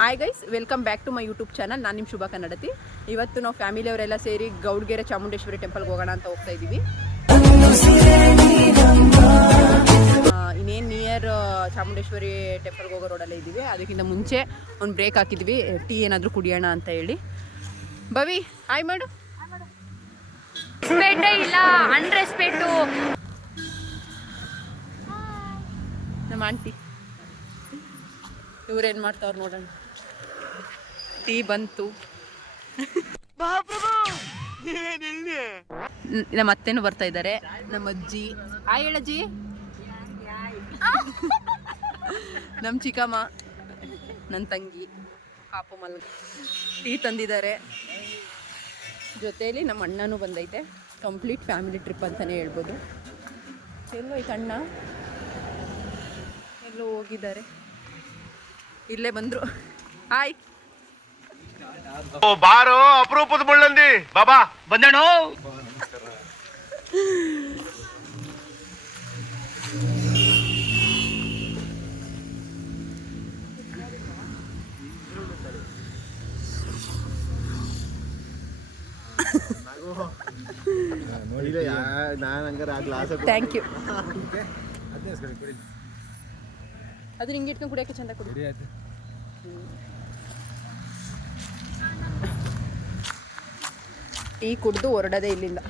Hi guys welcome back to my YouTube channel ನಾನು ನಿಮ್ಮ ಶುಭ ಕನ್ನಡತಿ. ಇವತ್ತು ನಾವು ಫ್ಯಾಮಿಲಿಯವರೆಲ್ಲ ಸೇರಿ ಗೌಡ್ಗೆರೆ ಚಾಮುಂಡೇಶ್ವರಿ ಟೆಂಪಲ್ಗೆ ಹೋಗೋಣ ಅಂತ ಹೋಗ್ತಾ ಇದ್ದೀವಿ. ಇನ್ನೇನು ನಿಯರ್ ಚಾಮುಂಡೇಶ್ವರಿ ಟೆಂಪಲ್ಗೆ ಹೋಗೋ ರೋಡಲ್ಲೇ ಇದ್ದೀವಿ. ಅದಕ್ಕಿಂತ ಮುಂಚೆ ಒಂದು ಬ್ರೇಕ್ ಹಾಕಿದ್ವಿ. ಟೀ ಏನಾದರೂ ಕುಡಿಯೋಣ ಅಂತ ಹೇಳಿ. ಬವಿ ಹಾಯ್ ಮಾಡು ಇಲ್ಲ ಅನ್ರೆಸ್ಪೆಕ್ಟು ನಮ್ಮ ಆಂಟಿ ಇವ್ರೇನು ಮಾಡ್ತಾವ್ರು ನೋಡೋಣ. ಟೀ ಬಂತು. ನಮ್ಮ ಅತ್ತೆನೂ ಬರ್ತಾ ಇದ್ದಾರೆ. ನಮ್ಮ ಅಜ್ಜಿ. ಹಾಯ್ ಹೇಳಜ್ಜಿ. ನಮ್ಮ ಚಿಕ್ಕಮ್ಮ ನನ್ನ ತಂಗಿ ಕಾಪು ಮಲ್ ಟೀ ತಂದಿದ್ದಾರೆ. ಜೊತೆಯಲ್ಲಿ ನಮ್ಮ ಅಣ್ಣನೂ ಬಂದೈತೆ. ಕಂಪ್ಲೀಟ್ ಫ್ಯಾಮಿಲಿ ಟ್ರಿಪ್ ಅಂತಲೇ ಹೇಳ್ಬೋದು. ಎಲ್ಲೋಯ್ತು ಅಣ್ಣ ಎಲ್ಲೋ ಹೋಗಿದ್ದಾರೆ. ಇಲ್ಲೇ ಬಂದರು. ಓ ಬಾರೋ ಅಪರೂಪದ ಮುಳ್ಳಂದಿ. ಬಾಬಾ ಬಂದೇಣು ನೋಡಿಲ್ಲ ಯಾ ನಾನು ಹಂಗಾರೆ ಆ ಗ್ಲಾಸ್ ಥ್ಯಾಂಕ್ ಯು ಅದು ಹಿಂಗೆ ಇಟ್ಕೊಂಡು ಕುಡಿಯಕ್ಕೆ ಚಂದ ಕುಡಿ. ಟೀ ಕುಡಿದು ಹೊರಡೋದೇ ಇಲ್ಲಿಂದ.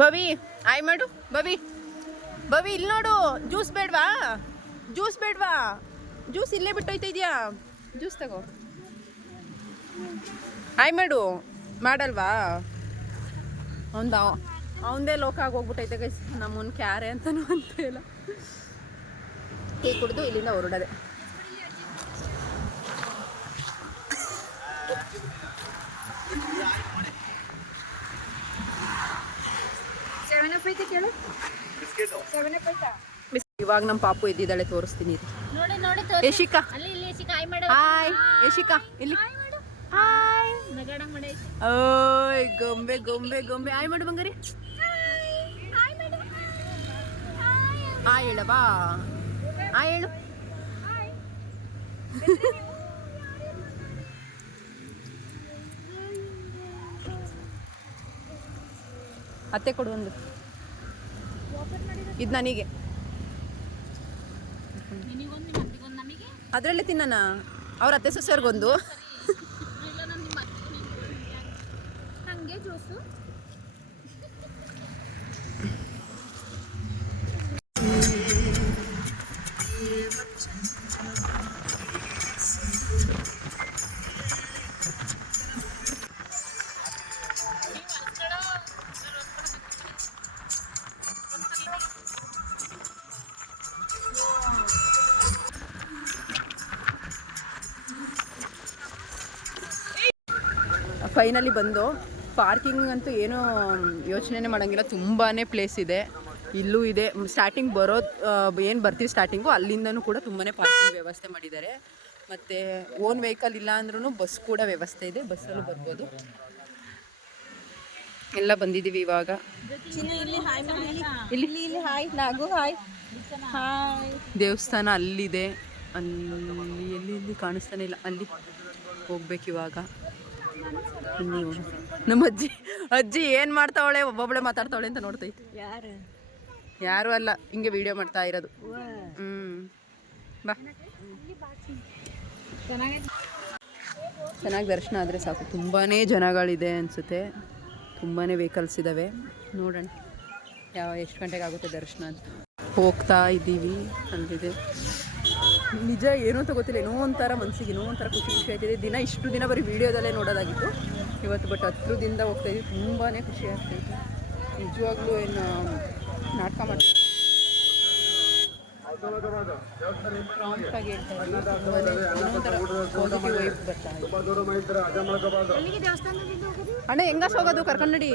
ಬವಿ ಆಯ್ ಮಾಡು ಬವಿ ಬವಿ ಇಲ್ಲಿ ನೋಡು ಜ್ಯೂಸ್ ಬೇಡವಾ? ಜ್ಯೂಸ್ ಬೇಡವಾ? ಜ್ಯೂಸ್ ಇಲ್ಲೇ ಬಿಟ್ಟೋಯ್ತಾ ಇದೆಯಾ? ಜ್ಯೂಸ್ ತಗೋ. ಆಯ್ ಮಾಡು ಮಾಡಲ್ವಾ? ಅವಂದ ಅವಂದೇ ಲೋಕ ಹೋಗ್ಬಿಟ್ಟೈತೆ ಗೈಸ್ ನಮ್ಮನ್ ಕ್ಯಾರೆ ಅಂತನೂ ಅಂತ ಇಲ್ಲ. ಟೀ ಕುಡಿದು ಇಲ್ಲಿಂದ ಹೊರಡದೆ. ಇವಾಗ ನಮ್ಮ ಪಾಪು ಇದ್ದಿದ್ದಾಳೆ ತೋರಿಸ್ತೀನಿ ಇರು. ನೋಡಿ ನೋಡಿ ತೋರ್ಸು. ಯಶಿಕಾ ಅಲ್ಲಿ ಇಲ್ಲಿ ಸಿಕಾಯ್ ಹಾಯ್ ಯಶಿಕಾ ಇಲ್ಲಿ. ಹಾಯ್ ನಗಡ ಮಾಡೈತೆ ಓಯ್ ಗೊಂಬೆ ಗೊಂಬೆ ಗೊಂಬೆ. ಆಯ್ ಮಾಡು ಬಂಗಾರಿ. ಆ ಹೇಳವಾ ಆ ಹೇಳು. ಅತ್ತೆ ಕೊಡು ಒಂದು. ಇದು ನನಗೆ. ಅದರಲ್ಲೇ ತಿನ್ನಣ ಅವ್ರ ಅತ್ತೆ ಸೊಸೆಯರ್ಗೊಂದು. ಫೈನಲಿ ಬಂದು ಪಾರ್ಕಿಂಗ್ ಅಂತೂ ಏನೂ ಯೋಚನೆ ಮಾಡೋಂಗಿಲ್ಲ. ತುಂಬಾ ಪ್ಲೇಸ್ ಇದೆ. ಇಲ್ಲೂ ಇದೆ. ಸ್ಟಾರ್ಟಿಂಗ್ ಬರೋ ಏನು ಬರ್ತೀವಿ ಸ್ಟಾರ್ಟಿಂಗು ಅಲ್ಲಿಂದನೂ ಕೂಡ ತುಂಬಾ ಪಾರ್ಕಿಂಗ್ ವ್ಯವಸ್ಥೆ ಮಾಡಿದ್ದಾರೆ. ಮತ್ತು ಓನ್ ವೆಹಿಕಲ್ ಇಲ್ಲ ಅಂದ್ರೂ ಬಸ್ ಕೂಡ ವ್ಯವಸ್ಥೆ ಇದೆ. ಬಸ್ಸಲ್ಲೂ ಬರ್ಬೋದು. ಎಲ್ಲ ಬಂದಿದ್ದೀವಿ ಇವಾಗ. ಇಲ್ಲಿ ಇಲ್ಲಿ ಹಾಯ್ ನಾಗು ಹಾಯ್ ಹಾಯ್ ದೇವಸ್ಥಾನ ಅಲ್ಲಿದೆ. ಅಲ್ಲಿ ಎಲ್ಲಿ ಇಲ್ಲಿ ಕಾಣಿಸ್ತಾನೆ ಇಲ್ಲ. ಅಲ್ಲಿ ಹೋಗ್ಬೇಕು ಇವಾಗ. ನೀವು ನಮ್ಮ ಅಜ್ಜಿ ಅಜ್ಜಿ ಏನು ಮಾಡ್ತಾವಳೆ ಒಬ್ಬೊಬ್ಳೆ ಮಾತಾಡ್ತಾವಳೆ ಅಂತ ನೋಡ್ತೈತಿ. ಯಾರು? ಯಾರು ಅಲ್ಲ ಹಿಂಗೆ ವಿಡಿಯೋ ಮಾಡ್ತಾ ಇರೋದು. ಹ್ಞೂ ಬಾ. ಚೆನ್ನಾಗಿ ದರ್ಶನ ಆದರೆ ಸಾಕು. ತುಂಬಾ ಜನಗಳಿದೆ ಅನಿಸುತ್ತೆ. ತುಂಬಾ ವೆಹಿಕಲ್ಸ್ ಇದ್ದಾವೆ ನೋಡೋಣ. ಯಾವ ಎಷ್ಟು ಗಂಟೆಗೆ ಆಗುತ್ತೆ ದರ್ಶನ ಅಂತ. ಹೋಗ್ತಾ ಇದ್ದೀವಿ ಅಲ್ಲಿದೆ. ನಿಜ ಏನು ಅಂತ ಗೊತ್ತಿಲ್ಲ ಏನೋ ಒಂಥರ ಮನಸ್ಸಿಗೆ ಏನೋ ಒಂಥರ ಖುಷಿ ಖುಷಿ ಆಯ್ತಿದೆ ದಿನ ಇಷ್ಟು ದಿನ ಬರೀ ವೀಡಿಯೋದಲ್ಲೇ ನೋಡೋದಾಗಿತ್ತು. ಇವತ್ತು ಬಟ್ ಹತ್ರದಿಂದ ಹೋಗ್ತಾ ಇದ್ದೀವಿ ತುಂಬಾ ಖುಷಿ ಆಗ್ತಾಯಿತ್ತು ನಿಜವಾಗ್ಲೂ ಏನು ನಾಟಕ ಹೋಗೋದು? ಅಣ್ಣ ಹೆಂಗಾಸ್ ಹೋಗೋದು? ಕರ್ಕೊಂಡಿ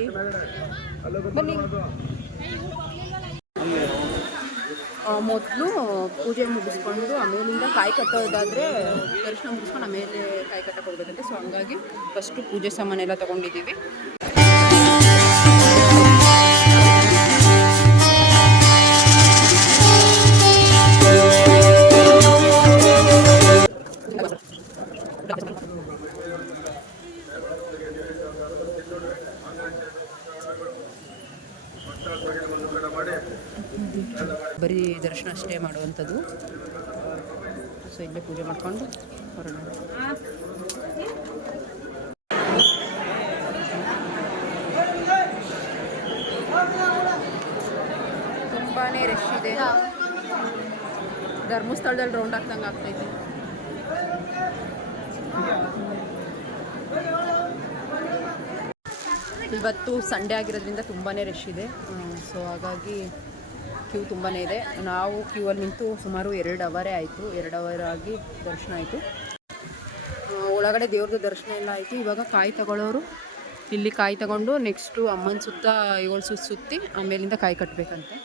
ಬನ್ನಿ. ಮೊದಲು ಪೂಜೆ ಮುಗಿಸ್ಕೊಂಡು ಆಮೇಲಿಂದ ಕಾಯಿ ಕಟ್ಟೋದಾದರೆ ದರ್ಶನ ಮುಗಿಸ್ಕೊಂಡು ಆಮೇಲೆ ಕಾಯಿ ಕಟ್ಟಕ್ಕೆ ಹೋಗ್ಬೇಕಂತೆ. ಸೊ ಹಂಗಾಗಿ ಫಸ್ಟು ಪೂಜೆ ಸಾಮಾನೆಲ್ಲ ತೊಗೊಂಡಿದ್ದೀವಿ. ಬರೀ ದರ್ಶನ ಅಷ್ಟೇ ಮಾಡುವಂಥದ್ದು. ಸೊ, ಇಲ್ಲೇ ಪೂಜೆ ಮಾಡ್ಕೊಂಡು ಹೊರಡೋಣ. ತುಂಬಾ ರಶ್ ಇದೆ. ಧರ್ಮಸ್ಥಳದಲ್ಲಿ ರೌಂಡ್ ಆಗ್ತಂಗೆ ಆಗ್ತೈತೆ. ಇವತ್ತು ಸಂಡೇ ಆಗಿರೋದ್ರಿಂದ ತುಂಬಾ ರಶ್ ಇದೆ. ಸೊ ಹಾಗಾಗಿ ಕ್ಯೂ ತುಂಬಾ ಇದೆ. ನಾವು ಕ್ಯೂ ಅಲ್ಲಿ ನಿಂತು ಸುಮಾರು ಎರಡು ಅವರೇ ಆಯಿತು. ಎರಡು ಅವರ್ ಆಗಿ ದರ್ಶನ ಆಯಿತು. ಒಳಗಡೆ ದೇವ್ರದ್ದು ದರ್ಶನ ಎಲ್ಲ ಆಯಿತು. ಇವಾಗ ಕಾಯಿ ತಗೊಳ್ಳೋರು ಇಲ್ಲಿ ಕಾಯಿ ತಗೊಂಡು ನೆಕ್ಸ್ಟು ಅಮ್ಮನ ಸುತ್ತ ಏಳು ಸುತ್ತ ಸುತ್ತಿ ಆಮೇಲಿಂದ ಕಾಯಿ ಕಟ್ಟಬೇಕಂತೆ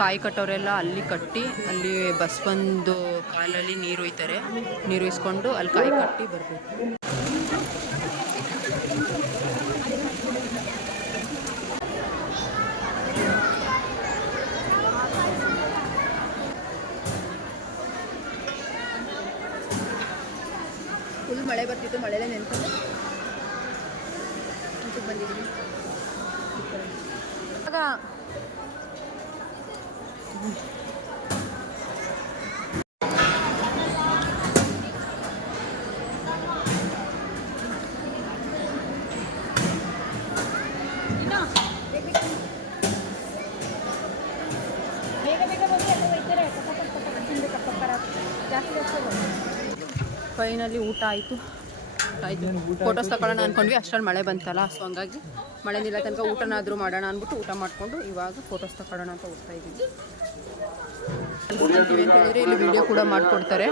ಕಾಯಿ ಕಟ್ಟೋರೆಲ್ಲ ಅಲ್ಲಿ ಕಟ್ಟಿ, ಅಲ್ಲಿ ಬಸ್ ಬಂದು ಕಾಲಲ್ಲಿ ನೀರು ಒಯ್ತಾರೆ. ನೀರು ಇಸ್ಕೊಂಡು ಅಲ್ಲಿ ಕಾಯಿ ಕಟ್ಟಿ ಬರಬೇಕು. ಫುಲ್ ಮಳೆ ಬರ್ತಿತ್ತು ಮಳೆಲೇ ನೆನ್ಕೊಂಡು ಫೈನಲಿ ಊಟ ಆಯಿತು. ಆಯಿತು. ಫೋಟೋಸ್ ತಗೊಳ್ಳೋಣ ಅಂದ್ಕೊಂಡ್ವಿ ಅಷ್ಟರಲ್ಲಿ ಮಳೆ ಬಂತಲ್ಲ ಸೊ ಹಂಗಾಗಿ ಮಳೆ ನಿಲ್ಲ ತನಕ ಊಟನಾದರೂ ಮಾಡೋಣ ಅಂದ್ಬಿಟ್ಟು ಊಟ ಮಾಡಿಕೊಂಡು ಇವಾಗ ಫೋಟೋಸ್ ತಗೊಳ್ಳೋಣ ಅಂತ ಹೋಗ್ತಾ ಇದ್ದೀವಿ. ಅಂತ ಹೇಳಿದ್ರೆ ಇಲ್ಲಿ ವಿಡಿಯೋ ಕೂಡ ಮಾಡಿಕೊಡ್ತಾರೆ.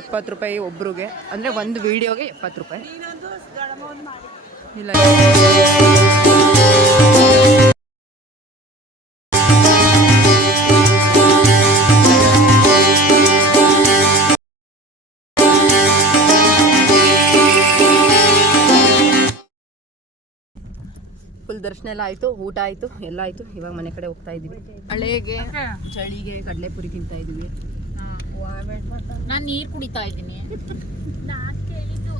ಎಪ್ಪತ್ತು ರೂಪಾಯಿ ಒಬ್ರಿಗೆ. ಅಂದರೆ ಒಂದು ವಿಡಿಯೋಗೆ ಎಪ್ಪತ್ತು ರೂಪಾಯಿ. ಇಲ್ಲ. ಫುಲ್ ದರ್ಶನ ಎಲ್ಲ ಆಯ್ತು ಊಟ ಆಯ್ತು ಎಲ್ಲ ಆಯ್ತು. ಇವಾಗ ಮನೆ ಕಡೆ ಹೋಗ್ತಾ ಇದ್ದೀವಿ. ಹಳೆಗೆ. ಚಳಿಗೆ ಕಡಲೆಪುರಿ ತಿಂತಾ ಇದ್ದೀವಿ. ನಾನು ನೀರು ಕುಡಿತಾ ಇದ್ದೀನಿ. ನಾನು ಕೇಳಿದ್ದು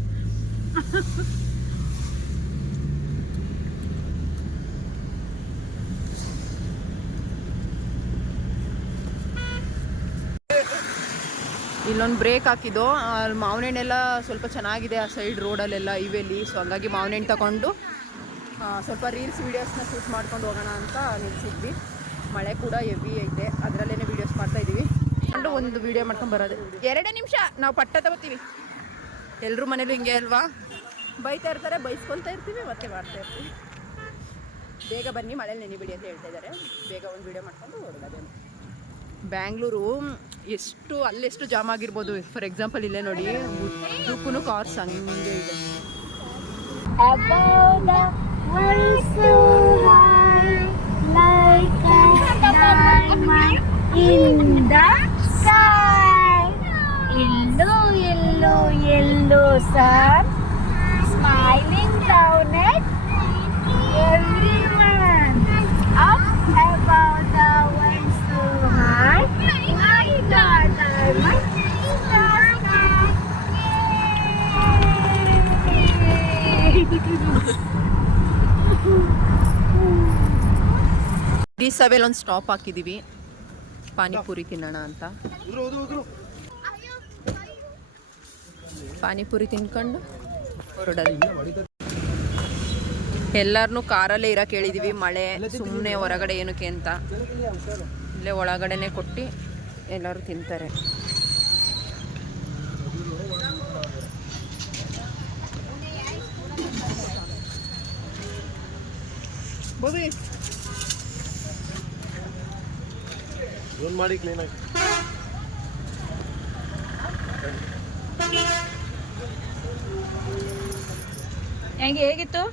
ಇಲ್ಲೊಂದು ಬ್ರೇಕ್ ಹಾಕಿದ್ದು. ಅಲ್ಲಿ ಮಾವಿನ ಹಣ್ಣೆಲ್ಲ ಸ್ವಲ್ಪ ಚೆನ್ನಾಗಿದೆ ಆ ಸೈಡ್ ರೋಡಲ್ಲೆಲ್ಲ ಇವೆಲ್ಲಿ ಸೊ ಹಂಗಾಗಿ ಮಾವಿನ ಹಣ್ಣು ತಗೊಂಡು ಸ್ವಲ್ಪ ರೀಲ್ಸ್ ವೀಡಿಯೋಸ್ನ ಶೂಟ್ ಮಾಡ್ಕೊಂಡು ಹೋಗೋಣ ಅಂತ ನಿಲ್ಸಿದ್ವಿ. ಮಳೆ ಕೂಡ ಹೆವಿ ಐತೆ. ಅದರಲ್ಲೇ ವೀಡಿಯೋಸ್ ಮಾಡ್ತಾ ಇದ್ದೀವಿ. ಅಂದ್ರೆ ಒಂದು ವೀಡಿಯೋ ಮಾಡ್ಕೊಂಡು ಬರೋದು. ಎರಡೇ ನಿಮಿಷ. ನಾವು ಪಟ್ಟ ತಗೋತೀವಿ ಎಲ್ಲರೂ ಮನೇಲಿ ಹಿಂಗೆ ಅಲ್ವಾ? ಬೈತಾ ಇರ್ತಾರೆ, ಬೈಸ್ಕೊಳ್ತಾ ಇರ್ತೀವಿ, ಮತ್ತೆ ಮಾಡ್ತಾ ಇರ್ತೀವಿ. ಬೇಗ ಬನ್ನಿ, ಮಳೇಲಿ ನೆನಿಬಿಡಿ ಅಂತ ಹೇಳ್ತಾ ಇದ್ದಾರೆ. ಬೇಗ ಒಂದು ವೀಡಿಯೋ ಮಾಡ್ಕೊಂಡು ಹೊರಡೋದೇನು ಬ್ಯಾಂಗ್ಳೂರು, ಎಷ್ಟು, ಅಲ್ಲೆಷ್ಟು ಜಾಮ್ ಆಗಿರ್ಬೋದು. ಫಾರ್ ಎಕ್ಸಾಂಪಲ್ ಇಲ್ಲೇ ನೋಡಿ. ಕಾರ್ಸ್ ಹಂಗೆ ಇದೆ. Like a in the sky. Yellow, yellow, yellow sun, ಡಿ ಸವೆಲ್ ಒಂದು ಸ್ಟಾಪ್ ಹಾಕಿದ್ದೀವಿ. ಪಾನಿಪುರಿ ತಿನ್ನೋಣ ಅಂತ. ಪಾನಿಪುರಿ ತಿನ್ಕೊಂಡು ಹೊರಡೋದು ಕಾರಲ್ಲೇ ಇರೋಕೆ ಹೇಳಿದ್ದೀವಿ ಮಳೆ ಸುಮ್ಮನೆ ಹೊರಗಡೆ ಏನಕ್ಕೆ ಅಂತ. ಇಲ್ಲೇ ಒಳಗಡೆನೆ ಕೊಟ್ಟು ಎಲ್ಲರೂ ತಿಂತಾರೆ. ಫೋನ್ ಮಾಡಿ ಕ್ಲೀನಾಗಿ ಹೆಂಗೆ ಹೇಗಿತ್ತು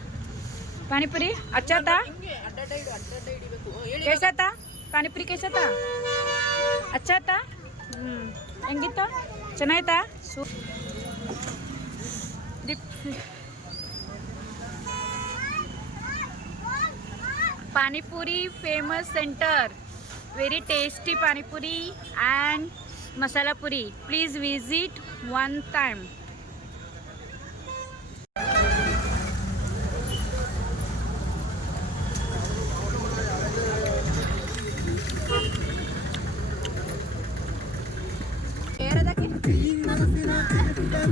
ಪಾನಿಪುರಿ ಅಚ್ಚಾತಾ ಕೇಸಾತಾ ಪಾನಿಪುರಿ ಕೇಸಾತಾ ಅಚ್ಚಾತಾ ಹ್ಞೂ ಹೆಂಗಿತ್ತು ಚೆನ್ನಾಯ್ತಾ ಸೂ drip very tasty panipuri and masala puri please visit one time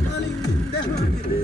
falling in.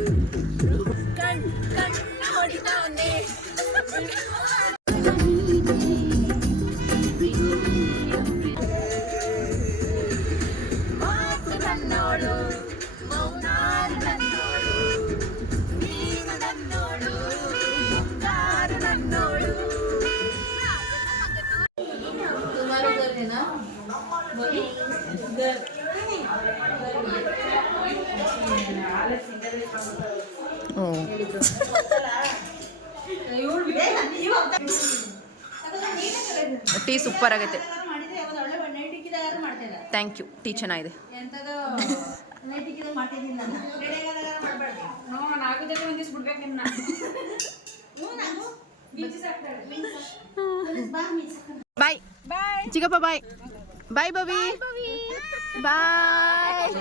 Time tea super ಆಗೈತೆ. ಥ್ಯಾಂಕ್ ಯು ಟೀ ಚೆನ್ನಾಗಿದೆ. ಬಾಯ್ ಬಾಯ್ ಚಿಕ್ಕಪ್ಪ ಬಾಯ್ ಬಾಯ್ ಬವಿ ಬಾಯ್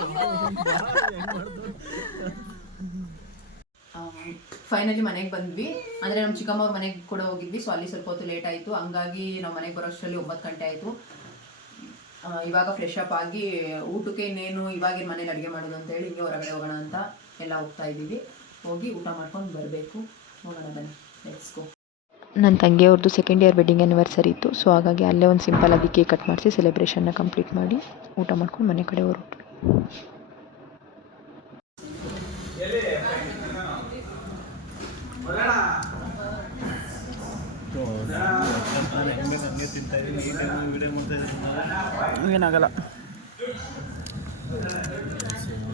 ಫೈನಲಿ ಮನೆಗೆ ಬಂದ್ವಿ. ಅಂದರೆ ನಮ್ಮ ಚಿಕ್ಕಮ್ಮ ಅವ್ರ ಮನೆಗೆ ಕೂಡ ಹೋಗಿದ್ವಿ. ಸೊ ಅಲ್ಲಿ ಸ್ವಲ್ಪ ಹೊತ್ತು ಲೇಟ್ ಆಯಿತು. ಹಂಗಾಗಿ ನಾವು ಮನೆಗೆ ಬರೋಷ್ಟರಲ್ಲಿ ಒಂಬತ್ತು ಗಂಟೆ ಆಯಿತು. ಇವಾಗ ಫ್ರೆಶ್ ಅಪ್ ಆಗಿ ಊಟಕ್ಕೆ ಇನ್ನೇನು ಇವಾಗಿನ ಮನೇಲಿ ಅಡುಗೆ ಮಾಡೋದು ಅಂತ ಹೇಳಿ ಹಿಂಗೆ ಹೊರಗಡೆ ಹೋಗೋಣ ಅಂತ ಎಲ್ಲ ಹೋಗ್ತಾ ಇದ್ದೀವಿ. ಹೋಗಿ ಊಟ ಮಾಡ್ಕೊಂಡು ಬರಬೇಕು. ಹೋಗೋಣ ಬನ್ನಿ. ಲೆಟ್ಸ್ ಗೋ ನನ್ನ ತಂಗಿಯವ್ರದ್ದು ಸೆಕೆಂಡ್ ಇಯರ್ ವೆಡ್ಡಿಂಗ್ ಆ್ಯನಿವರ್ಸರಿ ಇತ್ತು. ಸೊ ಹಾಗಾಗಿ ಅಲ್ಲೇ ಒಂದು ಸಿಂಪಲ್ ಆಗಿ ಕೇಕ್ ಕಟ್ ಮಾಡಿಸಿ ಸೆಲೆಬ್ರೇಷನ್ನ ಕಂಪ್ಲೀಟ್ ಮಾಡಿ ಊಟ ಮಾಡ್ಕೊಂಡು ಮನೆ ಕಡೆ ಹೊರಟು ಹಂಗೆ ತಿಂತಾ ಇದೀನಿ ಈ ಟೈಮ್ ವಿಡಿಯೋ ಮಾಡ್ತಾ ಇದ್ದೀನಿ ಏನಾಗಲ್ಲ ಸೊ